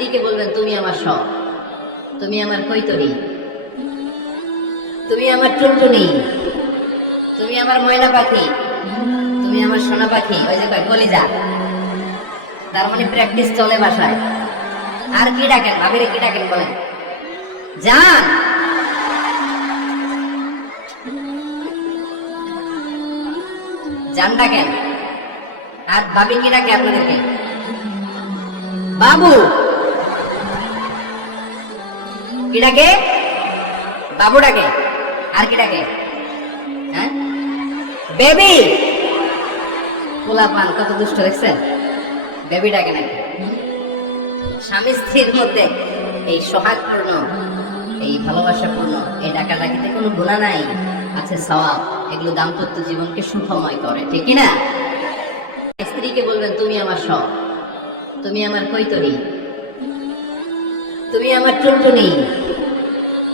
স্ত্রীকে বলবেন তুমি আমার সব, তুমি আমার কৈতরী, তুমি আমার টুনটুনি, তুমি আমার ময়না পাখি, তুমি আমার সোনা পাখি। ওই যে কয় কলিজা, তার মানে প্র্যাকটিস চলে বাসায়। আর কি ডাকেন ভাবিরে, কি ডাকেন বলেন? জান। জান ডাকেন। আর ভাবি কি ডাকে আপনাদেরকে? বাবু। কি ডাকে? বাবু ডাকে। আর কি ডাকে? হ্যাঁ, বেবি। পোলাপান কত দুষ্ট দেখছেন? বেবি ডাকে নাকি? স্বামী স্ত্রীর মধ্যে এই সোহাগপূর্ণ, এই ভালোবাসাপূর্ণ এই ডাকাডাকিতে কোনো গুনাহ নাই, আছে সওয়াব। এগুলো দাম্পত্য জীবনকে সুখময় করে, ঠিক কি না? স্ত্রীকে বলবেন তুমি আমার সব, তুমি আমার কৈতরী, তুমি আমার টুনটুনি,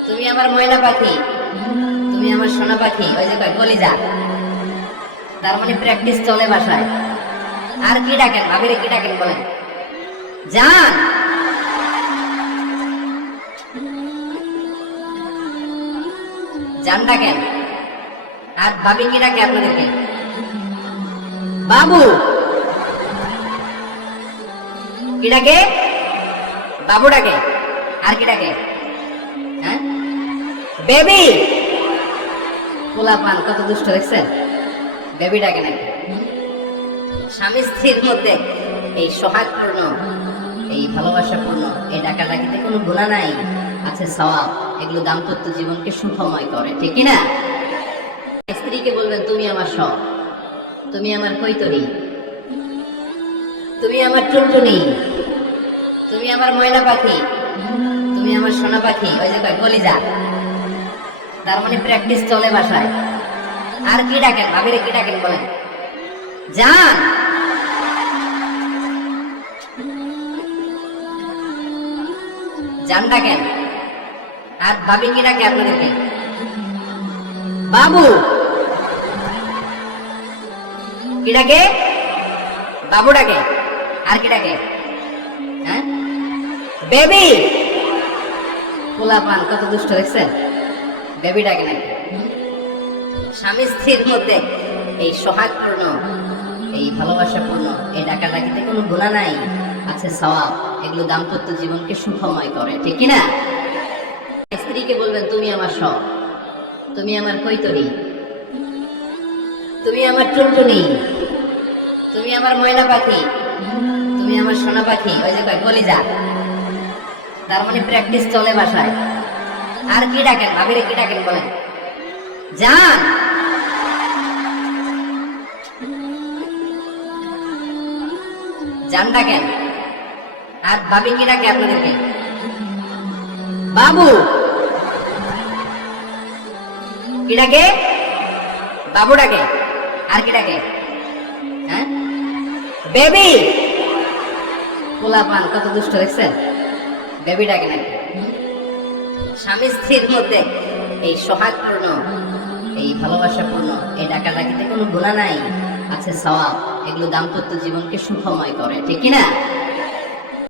তুমি আমার ময়না পাখি, তুমি আমার সোনা পাখি। ওই যে কয় কলিজা, তার মানে প্র্যাকটিস চলে বাসায়। আর কি ডাকেন ভাবিরে, কি ডাকেন বলেন? জান। জান ডাকেন। আর ভাবি কি ডাকে আপনাদেরকে? বাবু। কি ডাকে? বাবু ডাকে। আর কি ডাকে? হ্যাঁ, বেবি। পোলাপান কত দুষ্ট দেখছেন? বেবি ডাকে নাকি? স্বামী স্ত্রীর মধ্যে এই সোহাগপূর্ণ, এই ভালোবাসাপূর্ণ এই ডাকাডাকিতে কোনো গুনাহ নাই, আছে সওয়াব। এগুলো দাম্পত্য জীবনকে সুখময় করে, ঠিক কি না? স্ত্রীকে বলবেন তুমি আমার সব, তুমি আমার কৈতরী, তুমি আমার টুনটুনি, তুমি আমার ময়না পাখি, তুমি আমার সোনা পাখি। ওই যে কয় কলিজা, তার মানে প্র্যাকটিস চলে বাসায়। আর কি ডাকেন ভাবিরে, কি ডাকেন বলেন? জান। জান ডাকেন। আর ভাবি কি ডাকে আপনাদেরকে? বাবু। কি ডাকে? বাবু ডাকে। আর কি ডাকে? হ্যাঁ, বেবি। পোলাপান কত দুষ্ট দেখছেন? বেবি ডাকে নাকি? স্বামী স্ত্রীর মধ্যে এই সোহাগপূর্ণ, এই ভালোবাসাপূর্ণ এই ডাকাডাকিতে কোনো গুনাহ নাই, আছে সওয়াব। এগুলো দাম্পত্য জীবনকে সুখময় করে, ঠিক কি না? স্ত্রীকে বলবেন তুমি আমার সব, তুমি আমার কৈতরী, তুমি আমার টুনটুনি, তুমি আমার ময়না পাখি, তুমি আমার সোনা পাখি। ওই যে কয় কলিজা, তার মানে প্র্যাকটিস চলে বাসায়। আর কি ডাকেন ভাবিরে, কি ডাকেন বলেন? জান। জান ডাকেন। আর ভাবি কি ডাকে আপনাদেরকে? বাবু। কি ডাকে? বাবু ডাকে। আর কি ডাকে? হ্যাঁ, বেবি। পোলাপান কত দুষ্ট দেখছেন? বেবি ডাকে নাকি? স্বামী স্ত্রীর মধ্যে এই সোহাগপূর্ণ, এই ভালোবাসাপূর্ণ এই ডাকাডাকিতে কোনো গুনাহ নাই, আছে সওয়াব। এগুলো দাম্পত্য জীবনকে সুখময় করে, ঠিক কি না?